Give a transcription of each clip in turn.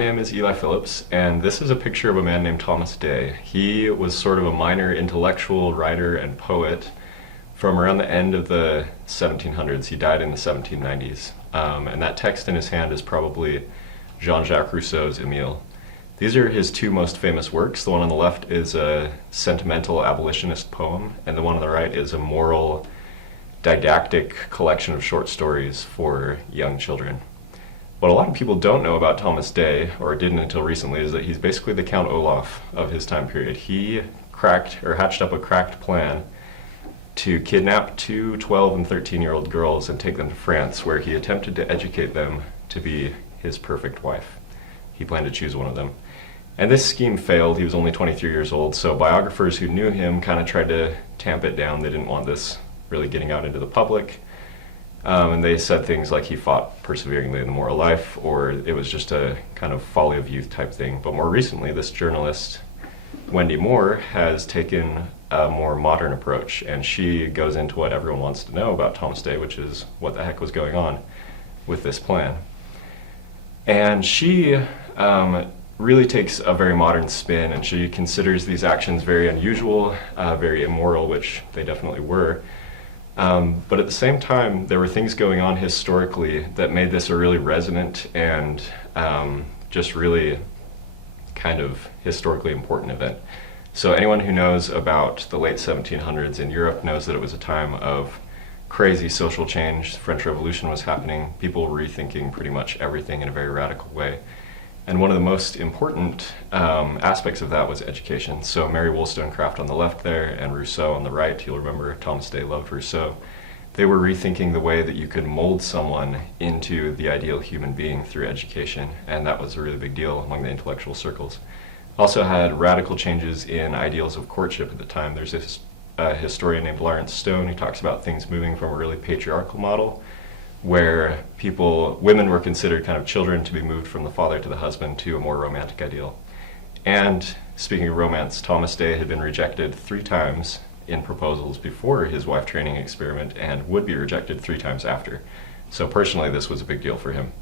name is Eli Phillips, and this is a picture of a man named Thomas Day. He was sort of a minor intellectual writer and poet from around the end of the 1700s. He died in the 1790s, and that text in his hand is probably Jean-Jacques Rousseau's Emile. These are his two most famous works. The one on the left is a sentimental abolitionist poem, and the one on the right is a moral, didactic collection of short stories for young children. What a lot of people don't know about Thomas Day, or didn't until recently, is that he's basically the Count Olaf of his time period. He hatched up a cracked plan to kidnap two 12 and 13-year-old girls and take them to France, where he attempted to educate them to be his perfect wife. He planned to choose one of them. And this scheme failed. He was only 23 years old, so biographers who knew him kind of tried to tamp it down. They didn't want this really getting out into the public. And they said things like he fought perseveringly in the moral life, or it was just a kind of folly of youth type thing. But more recently, this journalist, Wendy Moore, has taken a more modern approach, and she goes into what everyone wants to know about Thomas Day, which is what the heck was going on with this plan. And she really takes a very modern spin, and she considers these actions very unusual, very immoral, which they definitely were. But at the same time, there were things going on historically that made this a really resonant and just really kind of historically important event. So anyone who knows about the late 1700s in Europe knows that it was a time of crazy social change. The French Revolution was happening, people were rethinking pretty much everything in a very radical way. And one of the most important aspects of that was education. So Mary Wollstonecraft on the left there and Rousseau on the right, you'll remember Thomas Day loved Rousseau. They were rethinking the way that you could mold someone into the ideal human being through education, and that was a really big deal among the intellectual circles. Also had radical changes in ideals of courtship at the time. There's this historian named Lawrence Stone who talks about things moving from a really patriarchal model where women were considered kind of children to be moved from the father to the husband to a more romantic ideal. And speaking of romance, Thomas Day had been rejected 3 times in proposals before his wife training experiment and would be rejected 3 times after. So personally, this was a big deal for him.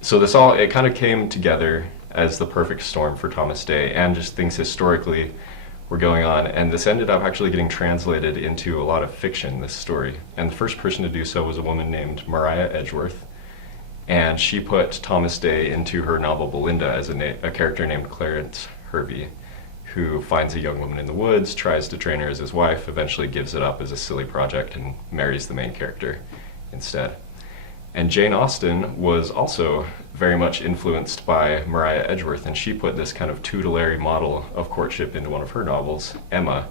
So it kind of came together as the perfect storm for Thomas Day, and just things historically were going on, and this ended up actually getting translated into a lot of fiction, this story. And the first person to do so was a woman named Maria Edgeworth, and she put Thomas Day into her novel Belinda as a character named Clarence Hervey, who finds a young woman in the woods, tries to train her as his wife, eventually gives it up as a silly project and marries the main character instead. And Jane Austen was also very much influenced by Maria Edgeworth, and she put this kind of tutelary model of courtship into one of her novels, Emma.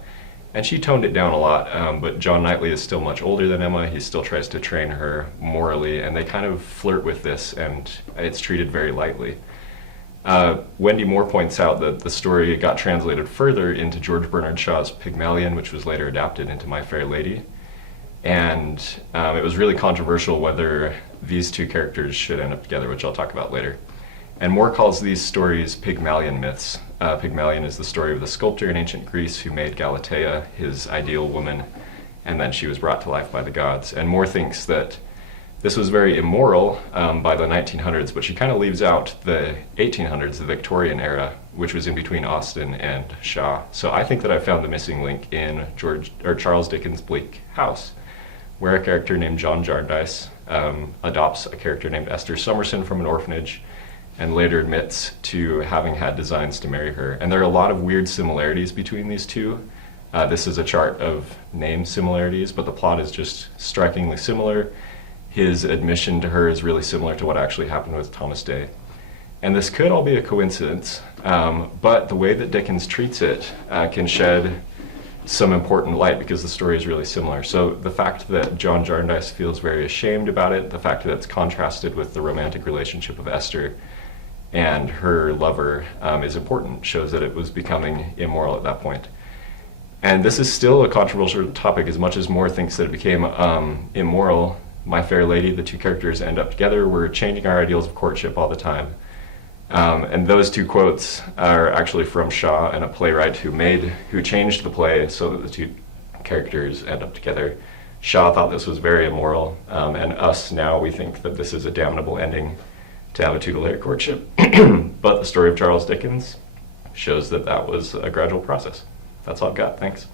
And she toned it down a lot, but John Knightley is still much older than Emma. He still tries to train her morally, and they kind of flirt with this, and it's treated very lightly. Wendy Moore points out that the story got translated further into George Bernard Shaw's Pygmalion, which was later adapted into My Fair Lady. And it was really controversial whether these two characters should end up together, which I'll talk about later. And Moore calls these stories Pygmalion myths. Pygmalion is the story of the sculptor in ancient Greece who made Galatea his ideal woman, and then she was brought to life by the gods. And Moore thinks that this was very immoral by the 1900s, but she kind of leaves out the 1800s, the Victorian era, which was in between Austen and Shaw. So I think that I found the missing link in Charles Dickens' Bleak House, where a character named John Jarndyce adopts a character named Esther Summerson from an orphanage and later admits to having had designs to marry her. And there are a lot of weird similarities between these two. This is a chart of name similarities, but the plot is just strikingly similar. His admission to her is really similar to what actually happened with Thomas Day. And this could all be a coincidence, but the way that Dickens treats it can shed some important light because the story is really similar. So the fact that John Jarndyce feels very ashamed about it, the fact that it's contrasted with the romantic relationship of Esther and her lover is important, shows that it was becoming immoral at that point. And this is still a controversial topic as much as Moore thinks that it became immoral. My Fair Lady, the two characters end up together. We're changing our ideals of courtship all the time. And those two quotes are actually from Shaw and a playwright who changed the play so that the two characters end up together. Shaw thought this was very immoral, and us now, we think that this is a damnable ending to have a tutelary courtship. But the story of Charles Dickens shows that that was a gradual process. That's all I've got. Thanks.